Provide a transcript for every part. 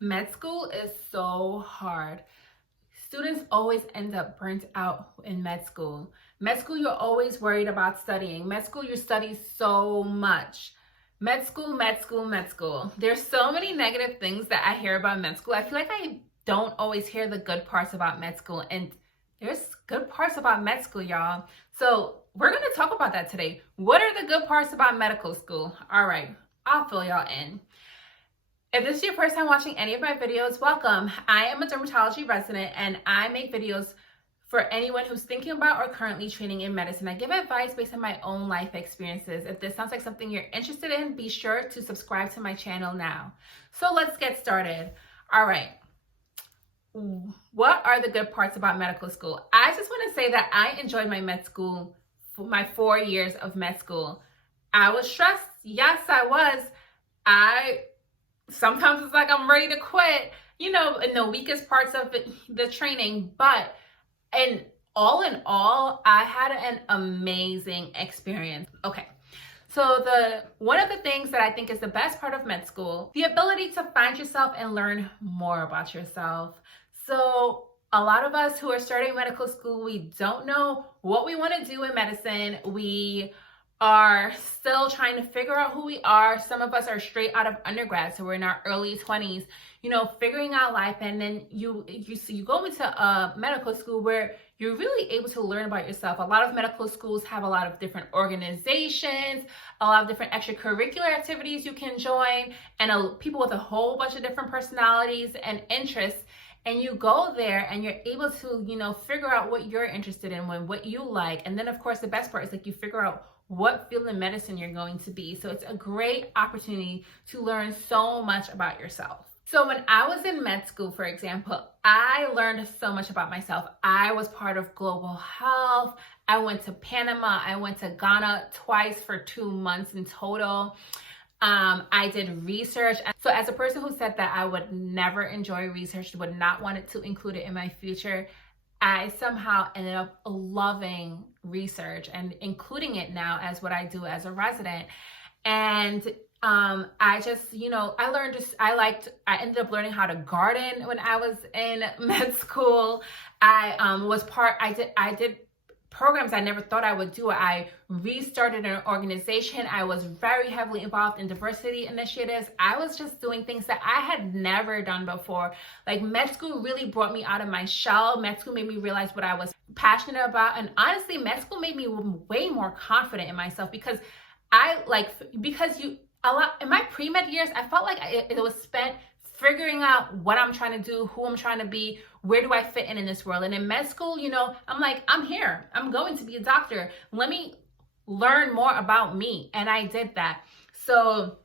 Med school is so hard. Students always end up burnt out in med school. Med school, you're always worried about studying. Med school, you study so much. Med school, med school, med school. There's so many negative things that I hear about med school. I feel like I don't always hear the good parts about med school, and there's good parts about med school, y'all. So we're going to talk about that today. What are the good parts about medical school? All right, I'll fill y'all in. If this is your first time watching any of my videos, welcome. I am a dermatology resident and I make videos for anyone who's thinking about or currently training in medicine. I give advice based on my own life experiences. If this sounds like something you're interested in, be sure to subscribe to my channel now. So let's get started. All right. What are the good parts about medical school? I just want to say that I enjoyed my med school, my 4 years of med school. I was stressed. Yes, I was. Sometimes it's like I'm ready to quit, in the weakest parts of the training. But in all, I had an amazing experience. Okay. So one of the things that I think is the best part of med school, the ability to find yourself and learn more about yourself. So a lot of us who are starting medical school, we don't know what we want to do in medicine. We are still trying to figure out who we are. Some of us are straight out of undergrad, so we're in our early 20s, figuring out life. And then you go into medical school where you're really able to learn about yourself. A lot of medical schools have a lot of different organizations, a lot of different extracurricular activities you can join, and people with a whole bunch of different personalities and interests. And you go there and you're able to, figure out what you're interested in, what you like. And then, of course, the best part is you figure out what field in medicine you're going to be. So it's a great opportunity to learn so much about yourself. So when I was in med school, for example, I learned so much about myself. I was part of global health. I went to Panama. I went to Ghana twice for 2 months in total. I did research. So as a person who said that I would never enjoy research, would not want it to include it in my future, I somehow ended up loving research and including it now as what I do as a resident. And I just, I ended up learning how to garden when I was in med school. I did programs I never thought I would do. I restarted an organization. I was very heavily involved in diversity initiatives. I was just doing things that I had never done before. Like med school really brought me out of my shell. Med school made me realize what I was passionate about. And honestly, med school made me way more confident in myself because in my pre-med years, I felt like it was spent figuring out what I'm trying to do, who I'm trying to be, where do I fit in this world. And in med school, I'm like, I'm here. I'm going to be a doctor. Let me learn more about me. And I did that. So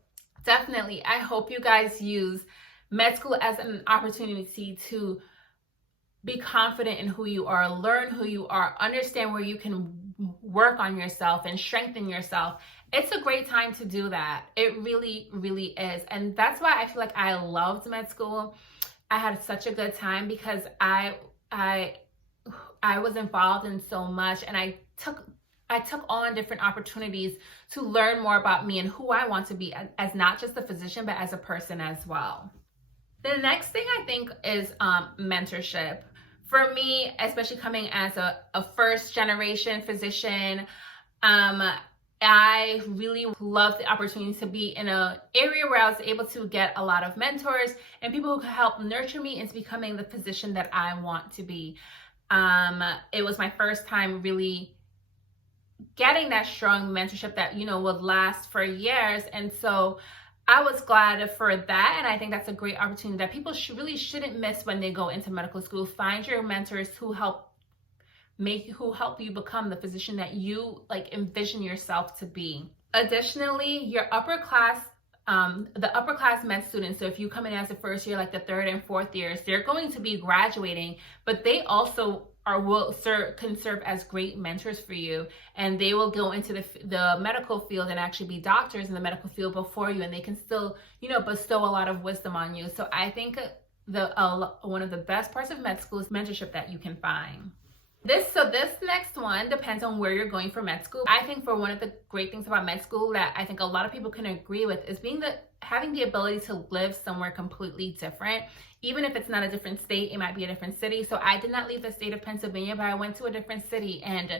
definitely, I hope you guys use med school as an opportunity to be confident in who you are, learn who you are, understand where you can work on yourself and strengthen yourself. It's a great time to do that. It really, really is. And that's why I feel like I loved med school. I had such a good time because I was involved in so much, and I took on different opportunities to learn more about me and who I want to be as not just a physician, but as a person as well. The next thing I think is mentorship. For me, especially coming as a first generation physician, I really loved the opportunity to be in an area where I was able to get a lot of mentors and people who could help nurture me into becoming the physician that I want to be. It was my first time really getting that strong mentorship that, would last for years. And so I was glad for that. And I think that's a great opportunity that people really shouldn't miss when they go into medical school. Find your mentors who help you become the physician that you envision yourself to be. Additionally, your the upper class med students, so if you come in as a first year, like the third and fourth years, they're going to be graduating, but they also can serve as great mentors for you, and they will go into the medical field and actually be doctors in the medical field before you, and they can still bestow a lot of wisdom on you. So I think one of the best parts of med school is mentorship that you can find. This next one depends on where you're going for med school. I think for one of the great things about med school that I think a lot of people can agree with is being having the ability to live somewhere completely different. Even if it's not a different state, it might be a different city. So I did not leave the state of Pennsylvania, but I went to a different city, and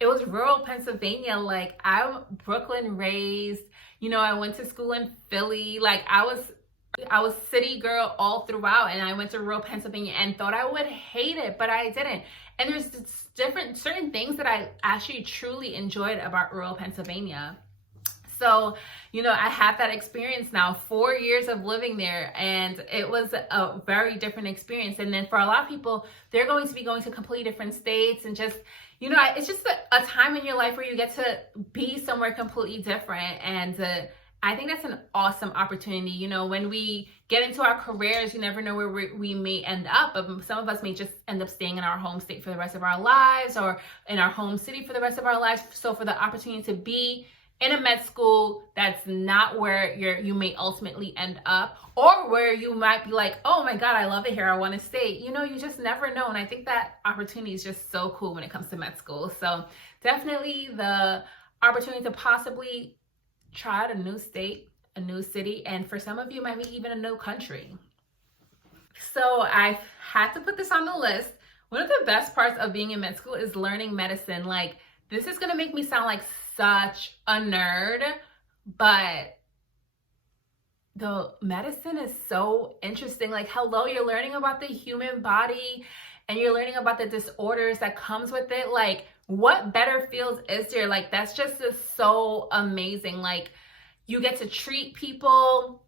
it was rural Pennsylvania. Like, I'm Brooklyn raised, you know, I went to school in Philly. Like, I was city girl all throughout, and I went to rural Pennsylvania and thought I would hate it, but I didn't. And there's certain things that I actually truly enjoyed about rural Pennsylvania. So, you know, I have that experience now, 4 years of living there, and it was a very different experience. And then for a lot of people, they're going to be going to completely different states, and just, you know, it's just a time in your life where you get to be somewhere completely different. And I think that's an awesome opportunity. You know, when we get into our careers, you never know where we may end up. But some of us may just end up staying in our home state for the rest of our lives, or in our home city for the rest of our lives. So for the opportunity to be in a med school that's not where you may ultimately end up, or where you might be like, oh my God, I love it here, I want to stay. You know, you just never know. And I think that opportunity is just so cool when it comes to med school. So definitely the opportunity to possibly try out a new state, a new city, and for some of you, might be even a new country. So I had to put this on the list. One of the best parts of being in med school is learning medicine. Like, this is going to make me sound like such a nerd, but the medicine is so interesting. Like, hello, you're learning about the human body, and you're learning about the disorders that comes with it. Like, what better fields is there? Like, that's just so amazing. Like, you get to treat people.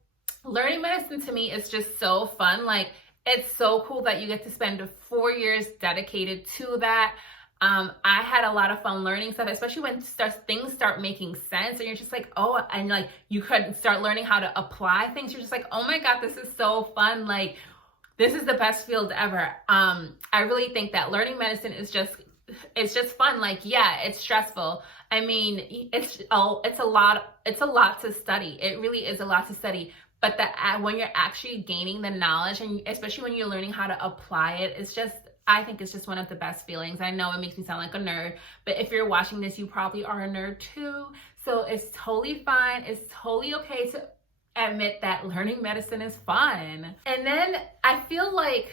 Learning medicine to me is just so fun. Like, it's so cool that you get to spend 4 years dedicated to that. I had a lot of fun learning stuff, especially when things start making sense, and you're just like, oh, and like you could start learning how to apply things. You're just like, oh my God, this is so fun. Like, this is the best field ever. I really think that learning medicine is it's just fun. Like, yeah, it's stressful. I mean, it's a lot to study. It really is a lot to study. But when you're actually gaining the knowledge, and especially when you're learning how to apply it, I think it's just one of the best feelings. I know it makes me sound like a nerd, but if you're watching this, you probably are a nerd too. So it's totally fine. It's totally okay to admit that learning medicine is fun. And then I feel like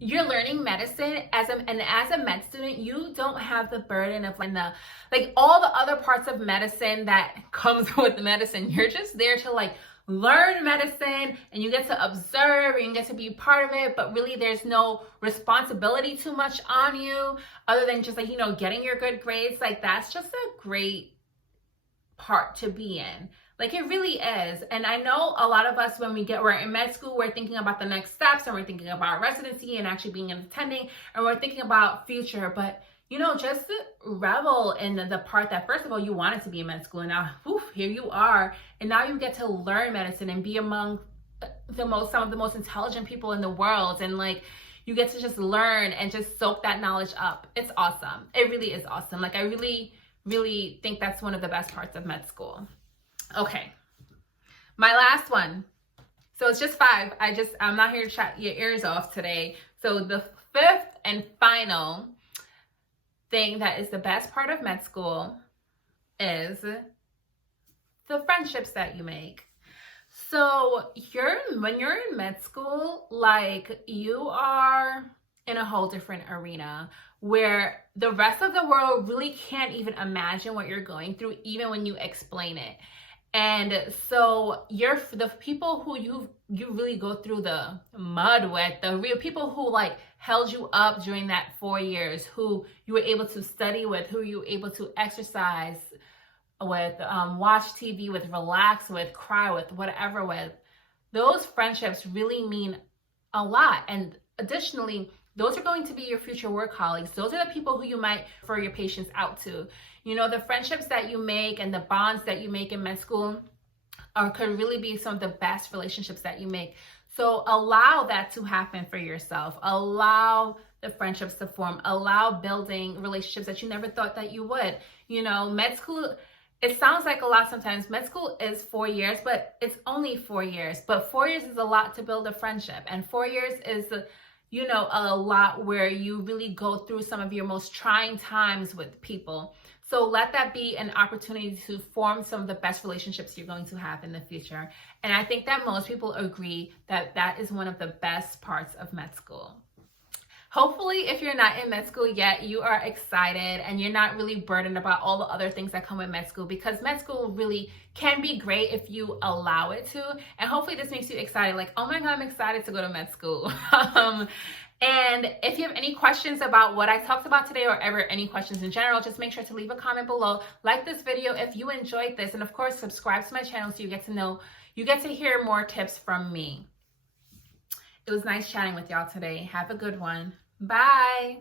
you're learning medicine as a med student, you don't have the burden of like all the other parts of medicine that comes with medicine. You're just there to like learn medicine, and you get to observe, and you get to be part of it, but really there's no responsibility too much on you other than just like, you know, getting your good grades. Like, that's just a great part to be in. Like, it really is. And I know a lot of us, when we're in med school, we're thinking about the next steps, and we're thinking about residency and actually being an attending, and we're thinking about future. But, you know, just revel in the part that, first of all, you wanted to be in med school, and now, here you are. And now you get to learn medicine and be among some of the most intelligent people in the world. And like, you get to just learn and just soak that knowledge up. It's awesome. It really is awesome. Like, I really, really think that's one of the best parts of med school. Okay, my last one. So it's just 5. I'm not here to chat your ears off today. So the 5th and final thing that is the best part of med school is the friendships that you make. So when you're in med school, like, you are in a whole different arena where the rest of the world really can't even imagine what you're going through, even when you explain it. And so the people who you really go through the mud with, the real people who like held you up during that 4 years, who you were able to study with, who you were able to exercise with, watch TV with, relax with, cry with, whatever with, those friendships really mean a lot. And additionally, those are going to be your future work colleagues. Those are the people who you might refer your patients out to. You know, the friendships that you make and the bonds that you make in med school could really be some of the best relationships that you make. So allow that to happen for yourself. Allow the friendships to form. Allow building relationships that you never thought that you would. You know, med school, it sounds like a lot sometimes. Med school is 4 years, but it's only 4 years. But 4 years is a lot to build a friendship. And 4 years is a lot where you really go through some of your most trying times with people. So let that be an opportunity to form some of the best relationships you're going to have in the future. And I think that most people agree that that is one of the best parts of med school. Hopefully, if you're not in med school yet, you are excited and you're not really burdened about all the other things that come with med school, because med school really can be great if you allow it to. And hopefully this makes you excited, like, oh my God, I'm excited to go to med school. And if you have any questions about what I talked about today, or ever any questions in general, just make sure to leave a comment below. Like this video if you enjoyed this, and of course, subscribe to my channel so you get to hear more tips from me. It was nice chatting with y'all today. Have a good one. Bye.